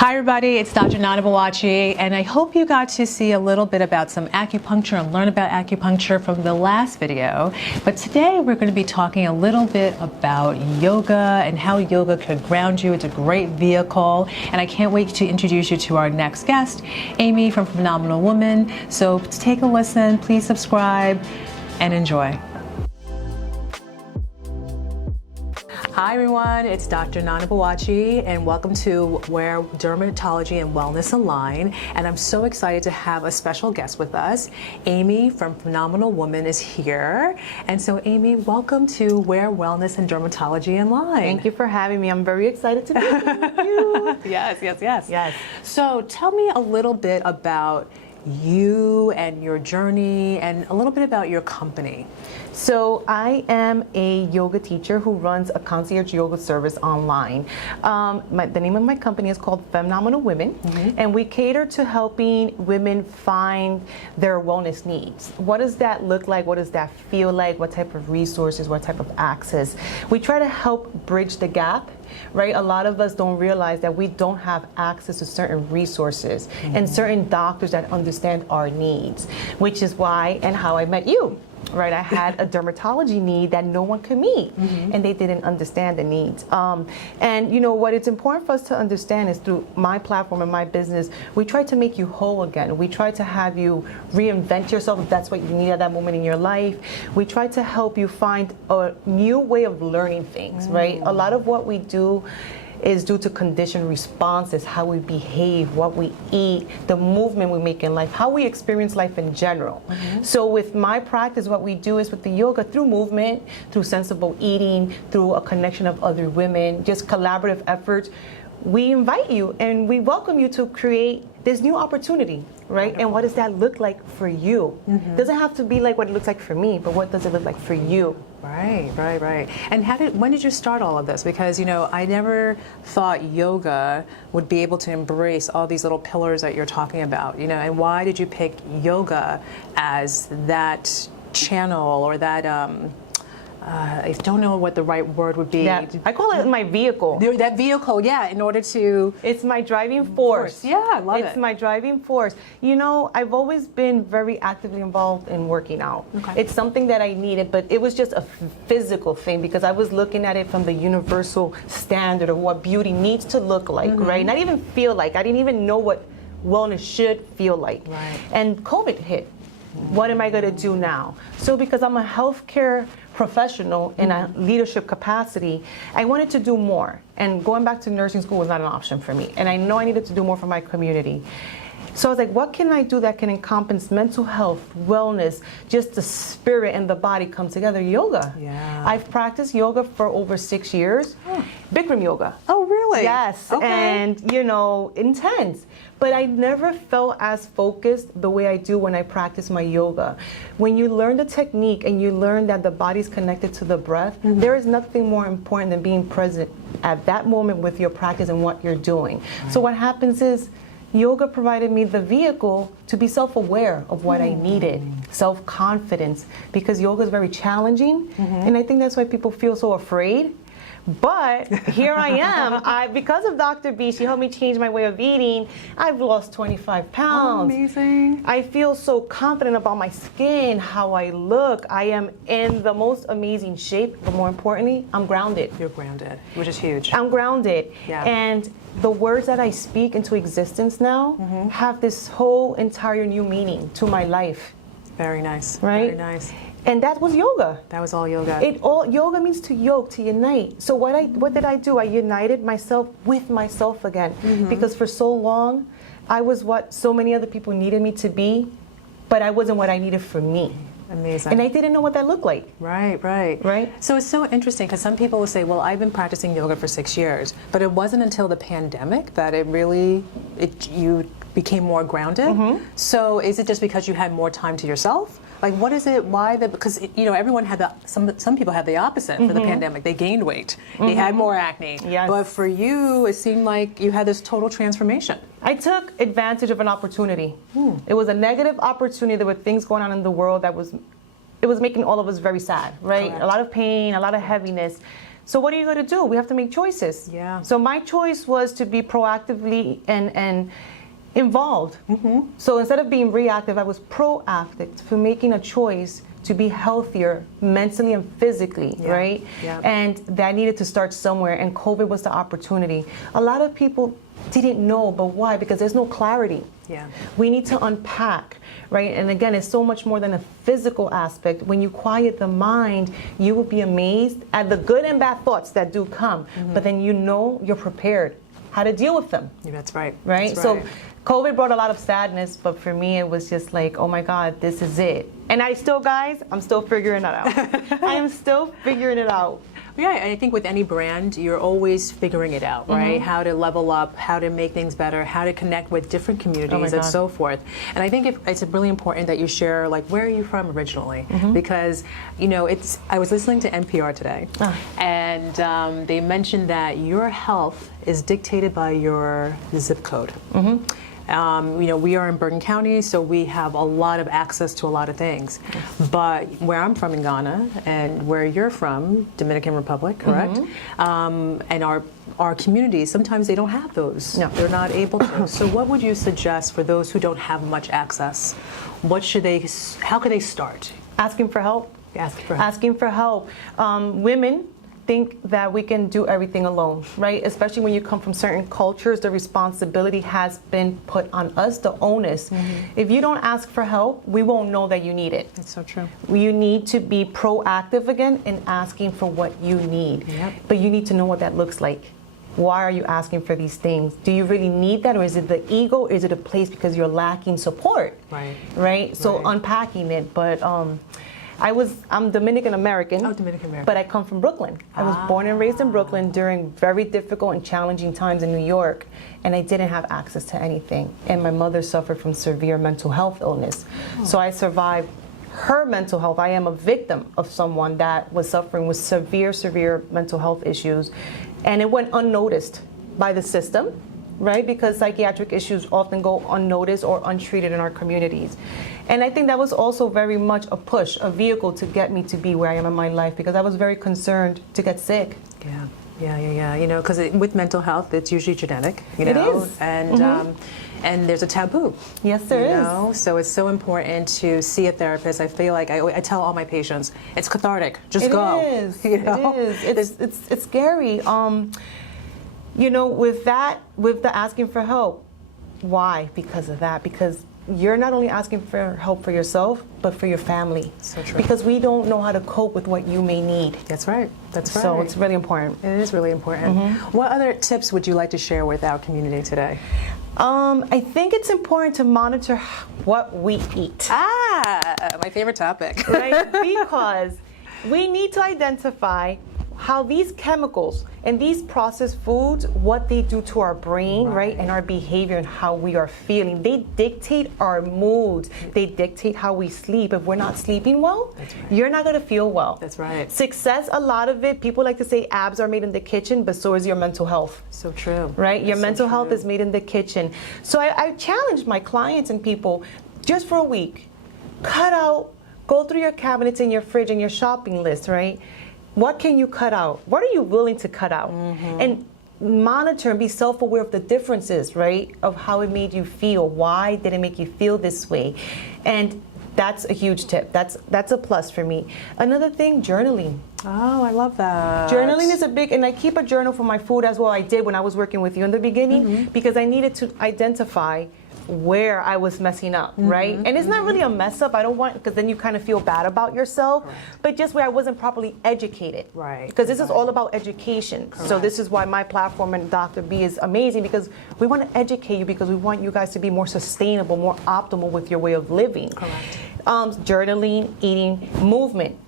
Hi everybody, it's Dr. Nana Bawachi, and I hope you got to see a little bit about some acupuncture and learn about acupuncture from the last video. But today we're going to be talking a little bit about yoga and how yoga could ground you. It's a great vehicle, and I can't wait to introduce you to our next guest, Ammie from Phenomenal Woman. So take a listen, please subscribe, and enjoy. Hi everyone, it's Dr. Nana Bawachi, and welcome to Where Dermatology and Wellness Align. And I'm so excited to have a special guest with us. Ammie from Phenomenal Woman is here. And so Ammie, welcome to Where Wellness and Dermatology Align. Thank you for having me. I'm very excited to be here with you. Yes. So tell me a little bit about you and your journey and a little bit about your company. So I am a yoga teacher who runs a concierge yoga service online. The name of my company is called Phenomenal Women, and we cater to helping women find their wellness needs. What does that look like? What does that feel like? What type of resources? What type of access? We try to help bridge the gap. Right? A lot of us don't realize that we don't have access to certain resources and certain doctors that understand our needs, which is why and how I met you. Right, I had a dermatology need that no one could meet, and they didn't understand the needs. And you know what? It's important for us to understand is through my platform and my business, we try to make you whole again. We try to have you reinvent yourself if that's what you need at that moment in your life. We try to help you find a new way of learning things. Right, a lot of what we do is due to conditioned responses, how we behave, what we eat, the movement we make in life, how we experience life in general. So with my practice, what we do is with the yoga, through movement, through sensible eating, through a connection of other women, just collaborative efforts, we invite you and we welcome you to create this new opportunity, right? Wonderful. And what does that look like for you? Doesn't have to be like what it looks like for me, but what does it look like for you? Right. And when did you start all of this? Because, you know, I never thought yoga would be able to embrace all these little pillars that you're talking about, you know, and why did you pick yoga as that channel or that, I don't know what the right word would be. Yeah, I call it my vehicle. That vehicle, yeah, in order to... It's my driving force. Yeah, I love it. It's my driving force. You know, I've always been very actively involved in working out. Okay. It's something that I needed, but it was just a physical thing because I was looking at it from the universal standard of what beauty needs to look like, right? Not even feel like. I didn't even know what wellness should feel like. Right. And COVID hit. What am I going to do now? So because I'm a healthcare professional in a leadership capacity, I wanted to do more. And going back to nursing school was not an option for me. And I know I needed to do more for my community. So I was like, what can I do that can encompass mental health, wellness, just the spirit and the body come together? Yoga. Yeah. I've practiced yoga for over 6 years. Bikram yoga. Oh, really? Yes. Okay. And, you know, intense. But I never felt as focused the way I do when I practice my yoga. When you learn the technique and you learn that the body's connected to the breath, there is nothing more important than being present at that moment with your practice and what you're doing. So what happens is, yoga provided me the vehicle to be self-aware of what I needed, self-confidence, because yoga is very challenging, and I think that's why people feel so afraid. But here I am. Because of Dr. B, she helped me change my way of eating. I've lost 25 pounds. Oh, amazing. I feel so confident about my skin, how I look. I am in the most amazing shape, but more importantly, I'm grounded. You're grounded, which is huge. I'm grounded. Yeah. And the words that I speak into existence now have this whole entire new meaning to my life. Very nice. Right? Very nice. And that was yoga. That was all yoga. Yoga means to yoke, to unite. So what did I do? I united myself with myself again. Because for so long, I was what so many other people needed me to be, but I wasn't what I needed for me. Amazing. And I didn't know what that looked like. Right. So it's so interesting because some people will say, well, I've been practicing yoga for 6 years, but it wasn't until the pandemic that you became more grounded. So is it just because you had more time to yourself? Like, what is it? Why? Because you know, everyone had some people had the opposite for the pandemic. They gained weight. They had more acne. Yes. But for you, it seemed like you had this total transformation. I took advantage of an opportunity. It was a negative opportunity. There were things going on in the world that was making all of us very sad, right? Correct. A lot of pain, a lot of heaviness. So what are you going to do? We have to make choices. Yeah. So my choice was to be proactively and involved. So instead of being reactive, I was proactive for making a choice to be healthier mentally and physically, right? Yeah. And that needed to start somewhere, and COVID was the opportunity. A lot of people didn't know, but why? Because there's no clarity. Yeah. We need to unpack, right? And again, it's so much more than a physical aspect. When you quiet the mind, you will be amazed at the good and bad thoughts that do come, but then you know you're prepared how to deal with them. Yeah, that's right. Right? That's So right. COVID brought a lot of sadness, but for me, it was just like, oh my God, this is it. And I'm still figuring that out. I am still figuring it out. Yeah, and I think with any brand, you're always figuring it out, right? How to level up, how to make things better, how to connect with different communities and so forth. And I think it's really important that you share, like, where are you from originally? Because, you know, I was listening to NPR today, and they mentioned that your health is dictated by your zip code. You know, we are in Bergen County, so we have a lot of access to a lot of things. But where I'm from in Ghana, and where you're from, Dominican Republic, correct? And our communities, sometimes they don't have those. No. They're not able to. So what would you suggest for those who don't have much access? How could they start? Asking for help. Asking for help. Women think that we can do everything alone, right? Especially when you come from certain cultures, the responsibility has been put on us, the onus. If you don't ask for help, we won't know that you need it. That's so true. You need to be proactive again in asking for what you need. But you need to know what that looks like. Why are you asking for these things? Do you really need that, or is it the ego? Or is it a place because you're lacking support? Right? So unpacking it, but I'm Dominican American. Oh, Dominican American. But I come from Brooklyn. I was born and raised in Brooklyn during very difficult and challenging times in New York, and I didn't have access to anything. And my mother suffered from severe mental health illness. So I survived her mental health. I am a victim of someone that was suffering with severe mental health issues, and it went unnoticed by the system. Right? Because psychiatric issues often go unnoticed or untreated in our communities. And I think that was also very much a push, a vehicle to get me to be where I am in my life, because I was very concerned to get sick. Yeah. You know, because with mental health, it's usually genetic. You know? It is. And there's a taboo. Yes, there is. So it's so important to see a therapist. I feel like I tell all my patients, it's cathartic. Just go. It is. You know? It is. It's scary. You know, with the asking for help, why? Because of that. Because you're not only asking for help for yourself, but for your family. So true. Because we don't know how to cope with what you may need. That's right. So it's really important. It is really important. What other tips would you like to share with our community today? I think it's important to monitor what we eat. My favorite topic. Right? Because we need to identify how these chemicals and these processed foods, what they do to our brain, right, and our behavior and how we are feeling. They dictate our moods. They dictate how we sleep. If we're not sleeping well, you're not going to feel well. That's right. Success, a lot of it, people like to say abs are made in the kitchen, but so is your mental health. So true. Right? Your mental health is made in the kitchen. So I challenge my clients and people, just for a week, go through your cabinets and your fridge and your shopping list, right? What can you cut out? What are you willing to cut out? And monitor and be self-aware of the differences, right? Of how it made you feel. Why did it make you feel this way? And that's a huge tip. That's a plus for me. Another thing, journaling. Oh, I love that. Journaling is and I keep a journal for my food as well. I did when I was working with you in the beginning, because I needed to identify where I was messing up, right? And it's not really a mess up. I don't want, because then you kind of feel bad about yourself, but just where I wasn't properly educated. Right. Because this is all about education. So this is why my platform and Dr. B is amazing, because we want to educate you, because we want you guys to be more sustainable, more optimal with your way of living. Correct. Journaling, eating, movement.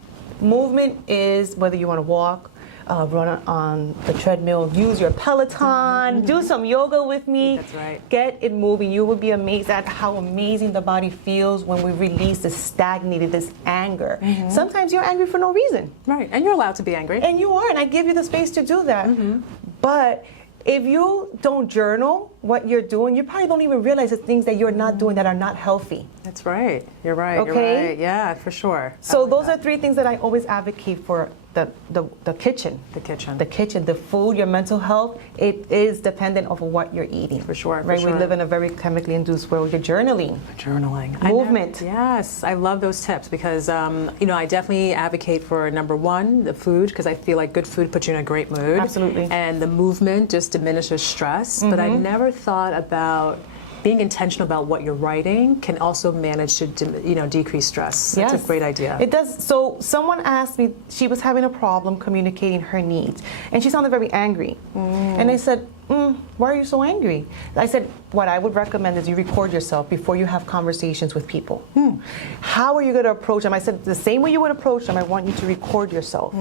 Movement is whether you want to walk, run on the treadmill, use your Peloton, do some yoga with me. That's right. Get it moving. You will be amazed at how amazing the body feels when we release this stagnated, this anger. Sometimes you're angry for no reason. Right, and you're allowed to be angry. And you are, and I give you the space to do that. But if you don't journal, what you're doing, you probably don't even realize the things that you're not doing that are not healthy. That's right. You're right. Okay? You're right. Yeah, for sure. So those are 3 things that I always advocate for. The kitchen. The kitchen. The kitchen, the food, your mental health, it is dependent of what you're eating. For sure. Right? For sure. We live in a very chemically induced world. You're journaling. Movement. Yes, I love those tips because, I definitely advocate for number 1, the food, because I feel like good food puts you in a great mood. Absolutely. And the movement just diminishes stress. But I never thought about being intentional about what you're writing can also manage to, decrease stress. That's a great idea. It does. So someone asked me, she was having a problem communicating her needs, and she sounded very angry. And I said, why are you so angry? I said, what I would recommend is you record yourself before you have conversations with people. How are you going to approach them? I said, the same way you would approach them, I want you to record yourself.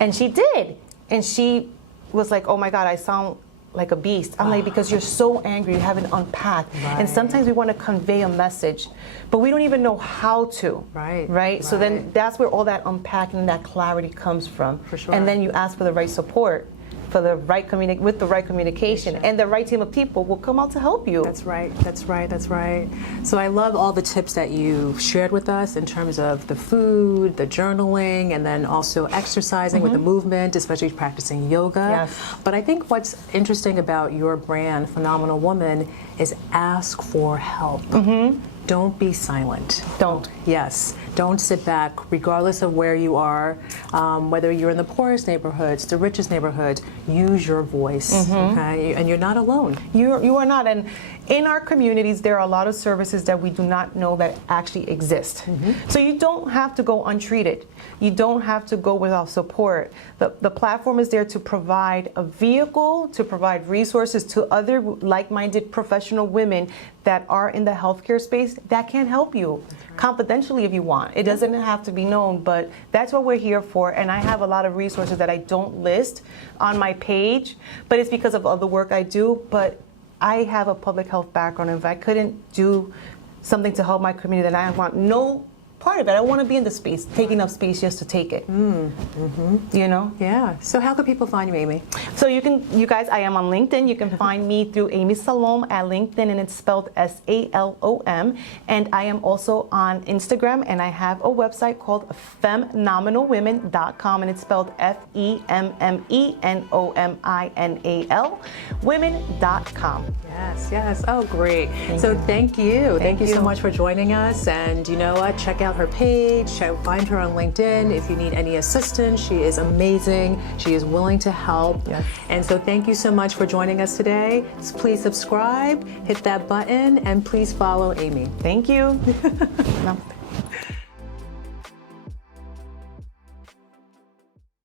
And she did. And she was like, oh my God, I sound like a beast. I'm like, because you're so angry, you haven't unpacked. Right. And sometimes we want to convey a message, but we don't even know how to. Right? So then that's where all that unpacking and that clarity comes from. For sure. And then you ask for the right support, for the right with the right communication, and the right team of people will come out to help you. That's right. That's right. That's right. So I love all the tips that you shared with us in terms of the food, the journaling, and then also exercising with the movement, especially practicing yoga. Yes. But I think what's interesting about your brand, Phenomenal Woman, is ask for help. Don't be silent. Don't. Yes. Don't sit back, regardless of where you are, whether you're in the poorest neighborhoods, the richest neighborhoods, use your voice, okay? And you're not alone. You are not. And in our communities, there are a lot of services that we do not know that actually exist. So you don't have to go untreated. You don't have to go without support. The platform is there to provide a vehicle, to provide resources to other like-minded professional women that are in the healthcare space that can help you confidentially if you want. It doesn't have to be known, but that's what we're here for. And I have a lot of resources that I don't list on my page, but it's because of other work I do. But I have a public health background, and if I couldn't do something to help my community, then I want no part of it. I want to be in the space, taking up space just to take it. You know? Yeah. So how can people find you, Ammie? So you guys, I am on LinkedIn. You can find me through Ammie Salom at LinkedIn, and it's spelled SALOM. And I am also on Instagram, and I have a website called femnomenalwomen.com, and it's spelled FEMMENOMINAL, women.com. Yes, yes. Oh, great. Thank you. Thank you so much for joining us. And you know what? Check out her page. Find her on LinkedIn. If you need any assistance, she is amazing. She is willing to help. Yes. And so thank you so much for joining us today. Please subscribe, hit that button, and please follow Ammie. Thank you. No.